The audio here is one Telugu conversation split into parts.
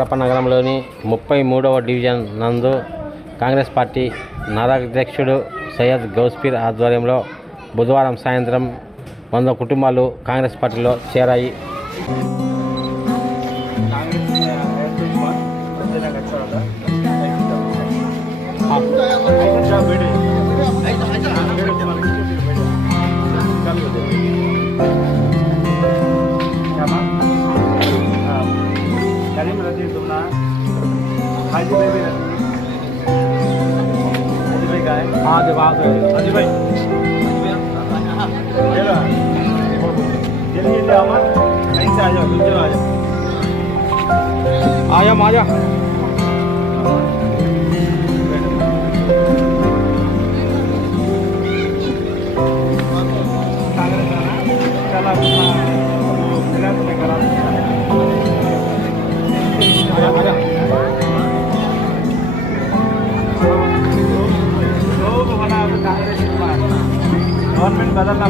కడప నగరంలోని 33వ డివిజన్ నందు కాంగ్రెస్ పార్టీ నగరాధ్యక్షుడు సయ్యద్ గౌస్పీర్ ఆధ్వర్యంలో బుధవారం సాయంత్రం 100 కుటుంబాలు కాంగ్రెస్ పార్టీలో చేరాయి. आजा आजा गवर्नमेंट बदलना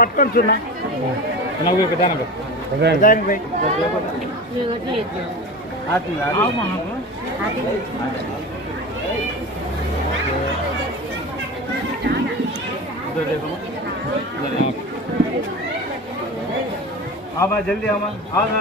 पटकन चुना आवा जल्दी आवा आवा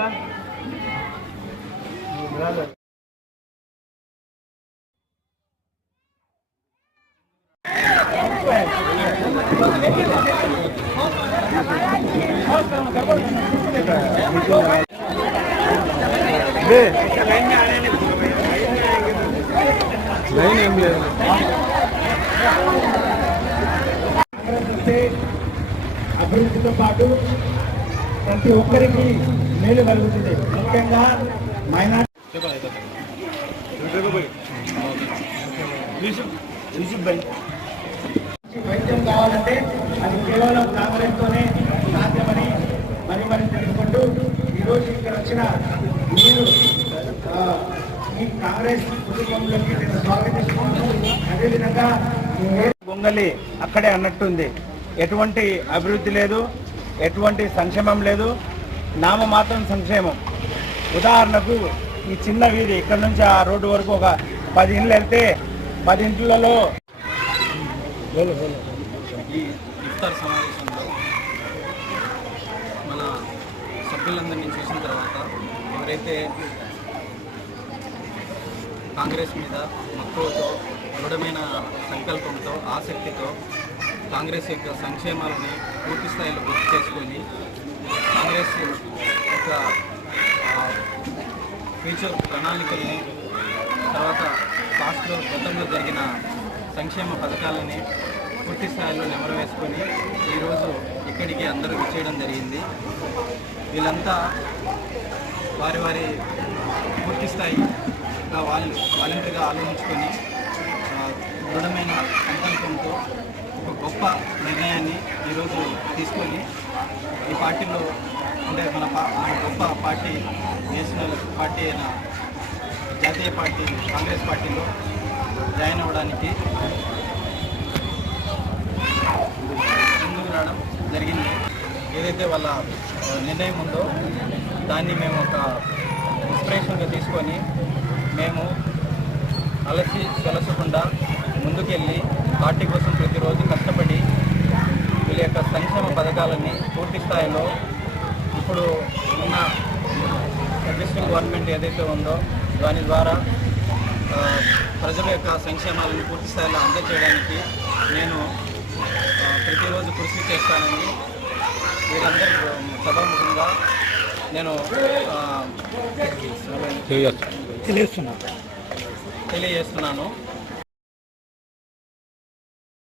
అభివృద్ధితో పాటు ప్రతి ఒక్కరికి మేలు కలుగుతుంది. ముఖ్యంగా వైద్యం కావాలంటే అది కేవలం కాంగ్రెస్తోనే సాధ్యమని మరి తెలుసుకుంటూ ఈరోజు ఇక్కడ వచ్చిన మీరు ఈ కాంగ్రెస్ కుటుంబంలోకి నేను స్వాగతిస్తున్నాను. అదేవిధంగా గొంగలి అక్కడే అన్నట్టుంది. ఎటువంటి అభివృద్ధి లేదు, ఎటువంటి సంక్షేమం లేదు, నామమాత్రం సంక్షేమం. ఉదాహరణకు ఈ చిన్న వీధి ఇక్కడ నుంచి ఆ రోడ్డు వరకు ఒక 10 ఇండ్లు వెళ్తే 10 ఇంట్లలో ఈ ఇఫ్తార్ సమావేశంలో మన సభ్యులందరినీ చూసిన తర్వాత ఎవరైతే కాంగ్రెస్ మీద మక్కువతో దృఢమైన సంకల్పంతో ఆసక్తితో కాంగ్రెస్ యొక్క సంక్షేమాలని పూర్తి స్థాయిలో గుర్తు చేసుకొని కాంగ్రెస్ యొక్క ఫ్యూచర్ ప్రణాళికల్ని తర్వాత పాస్ట్లో గతంలో జరిగిన సంక్షేమ పథకాలని పూర్తి స్థాయిలో నెమరు వేసుకొని ఈరోజు ఇక్కడికి అందరూ విచ్చేయడం జరిగింది. వీళ్ళంతా వారి వారి పూర్తి స్థాయిగా వాలంటీర్గా ఆలోచించుకొని దృఢమైన సంకల్పంతో ఒక గొప్ప నిర్ణయాన్ని ఈరోజు తీసుకొని ఈ పార్టీలో అంటే మన గొప్ప పార్టీ నేషనల్ పార్టీ అయిన జాతీయ పార్టీ కాంగ్రెస్ పార్టీలో జాయిన్ అవ్వడానికి ముందుకు రావడం జరిగింది. ఏదైతే వాళ్ళ నిర్ణయం ఉందో దాన్ని మేము ఒక ఇన్స్పిరేషన్గా తీసుకొని మేము అలసి సొలసకుండా ముందుకెళ్ళి పార్టీ కోసం ప్రతిరోజు కష్టపడి వీళ్ళ యొక్క సంక్షేమ పథకాలని పూర్తి స్థాయిలో ఇప్పుడు ఉన్న అడ్మినిస్ట్రేటివ్ గవర్నమెంట్ ఏదైతే ఉందో దాని ద్వారా ప్రజల యొక్క సంక్షేమాలను పూర్తి స్థాయిలో అందజేయడానికి నేను ప్రతిరోజు కృషి చేస్తానని వీరందరూ సభాముఖంగా నేను తెలియజేస్తున్నాను.